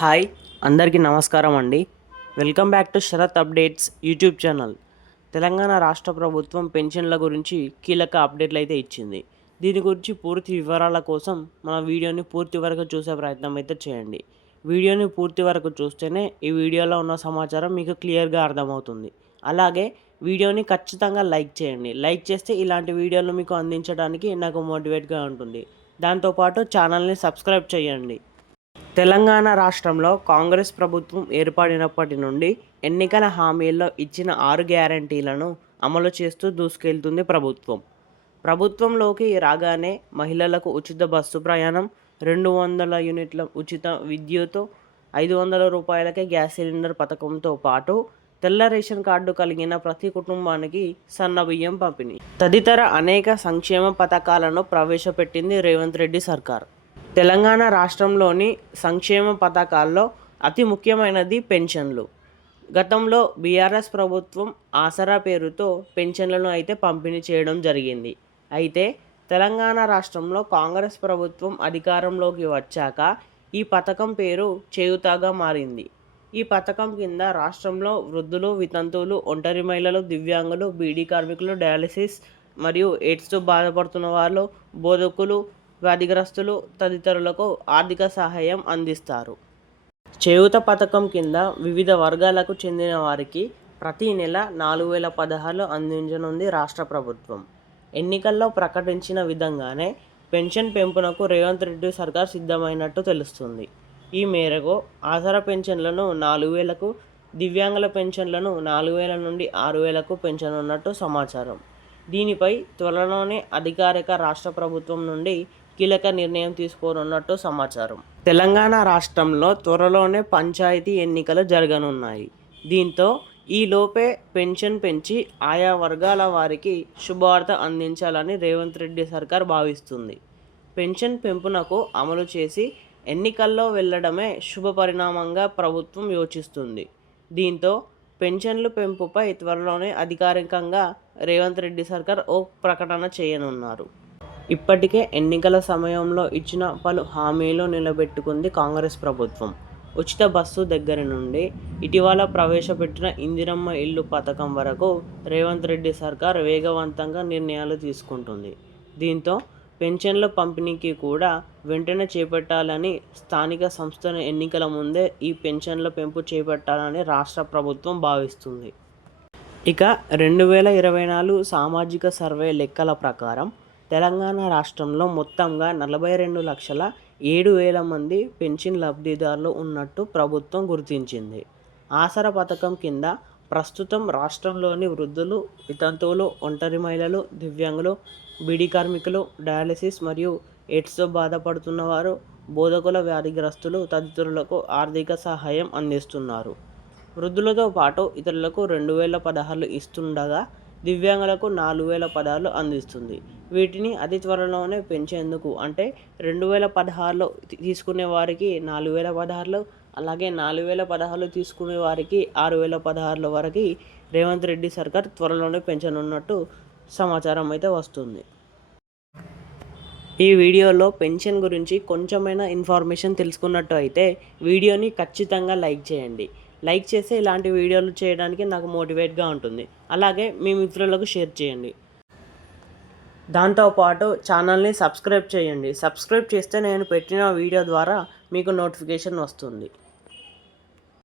Hi అందరికీ నమస్కారం అండి. Welcome back to Sharath updates YouTube channel. Telangana రాష్ట్ర ప్రభుత్వం పెన్షన్ల గురించి కీలక అప్డేట్లు అయితే ఇచ్చింది. దీని గురించి పూర్తి వివరాల కోసం మన వీడియోని పూర్తి వరకు చూసే ప్రయత్నం అయితే చేయండి. వీడియోని పూర్తి వరకు చూస్తేనే ఈ వీడియోలో ఉన్న సమాచారం మీకు క్లియర్గా అర్థమవుతుంది. అలాగే వీడియోని ఖచ్చితంగా లైక్ చేయండి. లైక్ చేస్తే ఇలాంటి వీడియోలు మీకు అందించడానికి నాకు మోటివేట్గా ఉంటుంది. దాంతోపాటు ఛానల్ని సబ్స్క్రైబ్ చేయండి. తెలంగాణ రాష్ట్రంలో కాంగ్రెస్ ప్రభుత్వం ఏర్పడినప్పటి నుండి ఎన్నికల హామీల్లో ఇచ్చిన 6 గ్యారంటీలను అమలు చేస్తూ దూసుకెళ్తుంది ప్రభుత్వం. ప్రభుత్వంలోకి రాగానే మహిళలకు ఉచిత బస్సు ప్రయాణం, 200 యూనిట్ల ఉచిత విద్యుత్, 500 రూపాయలకే గ్యాస్ సిలిండర్ పథకంతో పాటు తెల్ల రేషన్ కార్డు కలిగిన ప్రతి కుటుంబానికి సన్నబియ్యం పంపిణీ తదితర అనేక సంక్షేమ పథకాలను ప్రవేశపెట్టింది రేవంత్ రెడ్డి సర్కార్. తెలంగాణ రాష్ట్రంలోని సంక్షేమ పథకాల్లో అతి ముఖ్యమైనది పెన్షన్లు. గతంలో బీఆర్ఎస్ ప్రభుత్వం ఆసరా పేరుతో పెన్షన్లను అయితే పంపిణీ చేయడం జరిగింది. అయితే తెలంగాణ రాష్ట్రంలో కాంగ్రెస్ ప్రభుత్వం అధికారంలోకి వచ్చాక ఈ పథకం పేరు చేయూతగా మారింది. ఈ పథకం కింద రాష్ట్రంలో వృద్ధులు, వితంతువులు, ఒంటరి మహిళలు, దివ్యాంగులు, బీడీ కార్మికులు, డయాలసిస్ మరియు ఎయిడ్స్తో బాధపడుతున్న వాళ్ళు, బోధకులు, వ్యాధిగ్రస్తులు తదితరులకు ఆర్థిక సహాయం అందిస్తారు. చేయూత పథకం కింద వివిధ వర్గాలకు చెందిన వారికి ప్రతి నెల 4,016 అందించనుంది రాష్ట్ర ప్రభుత్వం. ఎన్నికల్లో ప్రకటించిన విధంగానే పెన్షన్ పెంపునకు రేవంత్ రెడ్డి సర్కార్ సిద్ధమైనట్టు తెలుస్తుంది. ఈ మేరకు ఆసరా పెన్షన్లను 4,000కు, దివ్యాంగుల పెన్షన్లను 4,000 నుండి 6,000కు పెంచనున్నట్టు సమాచారం. దీనిపై త్వరలోనే అధికారిక రాష్ట్ర ప్రభుత్వం నుండి కీలక నిర్ణయం తీసుకోనున్నట్టు సమాచారం. తెలంగాణ రాష్ట్రంలో త్వరలోనే పంచాయతీ ఎన్నికలు జరగనున్నాయి. దీంతో ఈలోపే పెన్షన్ పెంచి ఆయా వర్గాల వారికి శుభవార్త అందించాలని రేవంత్ రెడ్డి సర్కార్ భావిస్తుంది. పెన్షన్ పెంపునకు అమలు చేసి ఎన్నికల్లో వెళ్లడమే శుభ పరిణామంగా ప్రభుత్వం యోచిస్తుంది. దీంతో పెన్షన్లు పెంపుపై త్వరలోనే అధికారికంగా రేవంత్ రెడ్డి సర్కార్ ఓ ప్రకటన చేయనున్నారు. ఇప్పటికే ఎన్నికల సమయంలో ఇచ్చిన పలు హామీలు నిలబెట్టుకుంది కాంగ్రెస్ ప్రభుత్వం. ఉచిత బస్సు దగ్గర నుండి ఇటీవల ప్రవేశపెట్టిన ఇందిరమ్మ ఇల్లు పథకం వరకు రేవంత్ రెడ్డి సర్కార్ వేగవంతంగా నిర్ణయాలు తీసుకుంటుంది. దీంతో పెన్షన్ల పంపిణీకి కూడా వెంటనే చేపట్టాలని, స్థానిక సంస్థల ఎన్నికల ముందే ఈ పెన్షన్ల పెంపు చేపట్టాలని రాష్ట్ర ప్రభుత్వం భావిస్తుంది. ఇక 2024 సామాజిక సర్వే లెక్కల ప్రకారం తెలంగాణ రాష్ట్రంలో మొత్తంగా 42,07,000 మంది పెన్షన్ లబ్ధిదారులు ఉన్నట్టు ప్రభుత్వం గుర్తించింది. ఆసరా పథకం కింద ప్రస్తుతం రాష్ట్రంలోని వృద్ధులు, వితంతువులు, ఒంటరి మహిళలు, దివ్యాంగులు, బీడీ కార్మికులు, డయాలసిస్ మరియు ఎయిడ్స్తో బాధపడుతున్న వారు, బోధకుల, వ్యాధిగ్రస్తులు తదితరులకు ఆర్థిక సహాయం అందిస్తున్నారు. వృద్ధులతో పాటు ఇతరులకు 2,016 ఇస్తుండగా దివ్యాంగులకు 4,016 అందిస్తుంది. వీటిని అతి త్వరలోనే పెంచేందుకు, అంటే 2,016 తీసుకునే వారికి 4,016, అలాగే 4,016 తీసుకునే వారికి 6,016 వరకు రేవంత్ రెడ్డి సర్కార్ త్వరలోనే పెంచనున్నట్టు సమాచారం అయితే వస్తుంది. ఈ వీడియోలో పెన్షన్ గురించి కొంచెమైనా ఇన్ఫర్మేషన్ తెలుసుకున్నట్టు అయితే వీడియోని ఖచ్చితంగా లైక్ చేయండి. లైక్ చేస్తే ఇలాంటి వీడియోలు చేయడానికి నాకు మోటివేట్గా ఉంటుంది. అలాగే మీ మిత్రులకు షేర్ చేయండి. దాంతోపాటు ఛానల్ని సబ్స్క్రైబ్ చేయండి. సబ్స్క్రైబ్ చేస్తే నేను పెట్టిన వీడియో ద్వారా మీకు నోటిఫికేషన్ వస్తుంది.